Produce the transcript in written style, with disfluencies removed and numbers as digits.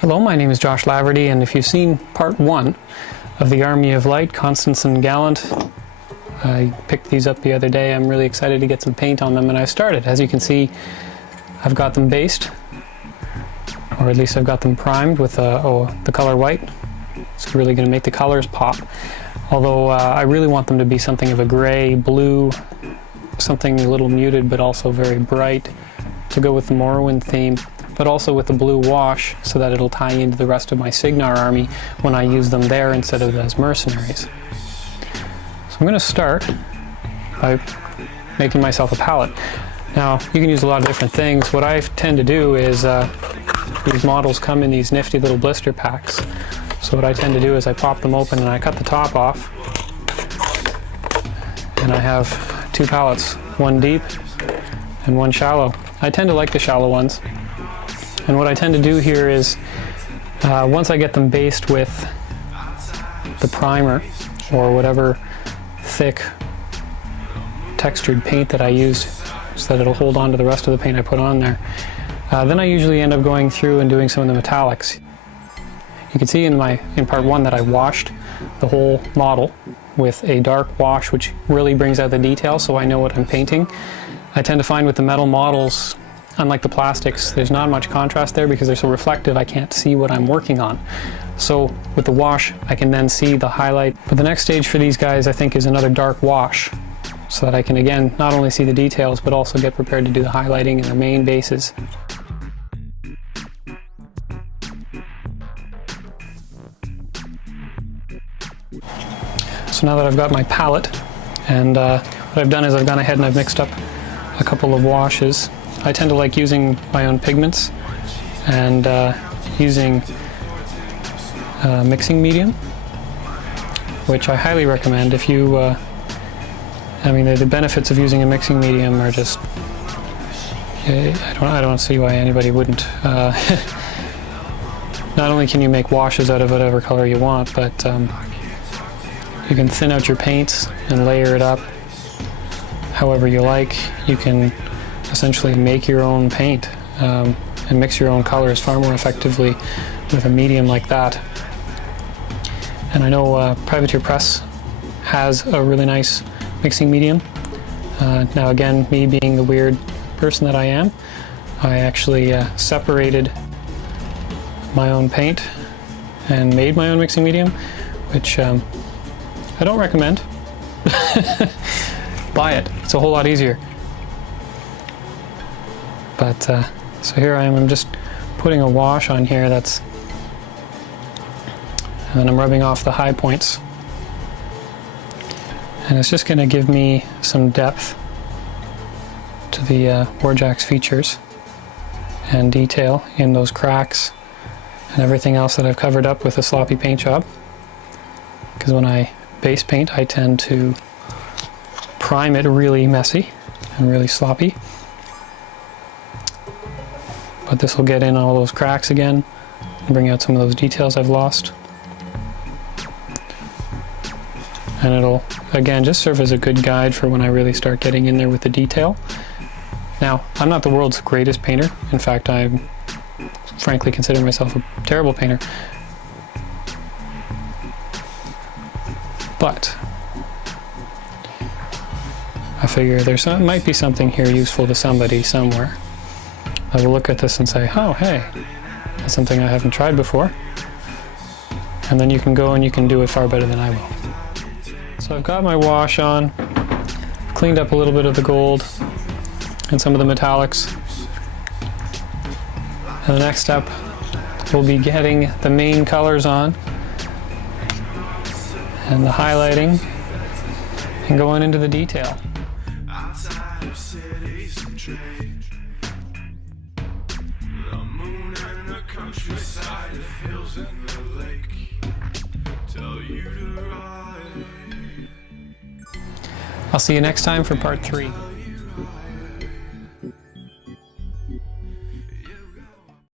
Hello, my name is Josh Laverty, and if you've seen part 1 of the Army of Light, Constance and Gallant, I picked these up the other day. I'm really excited to get some paint on them, and I've started. As you can see, I've got them based, or at least I've got them primed with the color white. It's really going to make the colors pop. Although I really want them to be something of a gray, blue, something a little muted but also very bright to go with the Morrowind theme, but also with the blue wash so that it'll tie into the rest of my Signar army when I use them there instead of as mercenaries. So I'm going to start by making myself a palette. Now, you can use a lot of different things. What I tend to do is, these models come in these nifty little blister packs. So what I tend to do is I pop them open and I cut the top off, and I have 2 palettes, one deep and one shallow. I tend to like the shallow ones. And what I tend to do here is, once I get them based with the primer or whatever thick textured paint that I use so that it'll hold on to the rest of the paint I put on there, then I usually end up going through and doing some of the metallics. You can see in part 1 that I washed the whole model with a dark wash, which really brings out the detail so I know what I'm painting. I tend to find with the metal models, unlike the plastics, there's not much contrast there because they're so reflective I can't see what I'm working on. So with the wash I can then see the highlight. But the next stage for these guys I think is another dark wash so that I can again not only see the details but also get prepared to do the highlighting and the main bases. So now that I've got my palette, and what I've done is I've gone ahead and I've mixed up a couple of washes. I tend to like using my own pigments and using mixing medium, which I highly recommend. If you, I mean, the benefits of using a mixing medium are just, I don't see why anybody wouldn't. Not only can you make washes out of whatever color you want, but you can thin out your paints and layer it up however you like. You can essentially make your own paint and mix your own colors far more effectively with a medium like that. And I know Privateer Press has a really nice mixing medium. Now again, me being the weird person that I am, I actually separated my own paint and made my own mixing medium, which I don't recommend. Buy it. It's a whole lot easier. But so here I am. I'm just putting a wash on here. And then I'm rubbing off the high points. And it's just going to give me some depth to the Warjack's features and detail in those cracks and everything else that I've covered up with a sloppy paint job. Because when I base paint, I tend to prime it really messy and really sloppy. But this will get in all those cracks again and bring out some of those details I've lost. And it'll, again, just serve as a good guide for when I really start getting in there with the detail. Now, I'm not the world's greatest painter. In fact, I frankly consider myself a terrible painter. But I figure might be something here useful to somebody somewhere. I will look at this and say, oh hey, that's something I haven't tried before. And then you can go and you can do it far better than I will. So I've got my wash on, cleaned up a little bit of the gold and some of the metallics. And the next step will be getting the main colors on and the highlighting and going into the detail. I'll see you next time for part 3.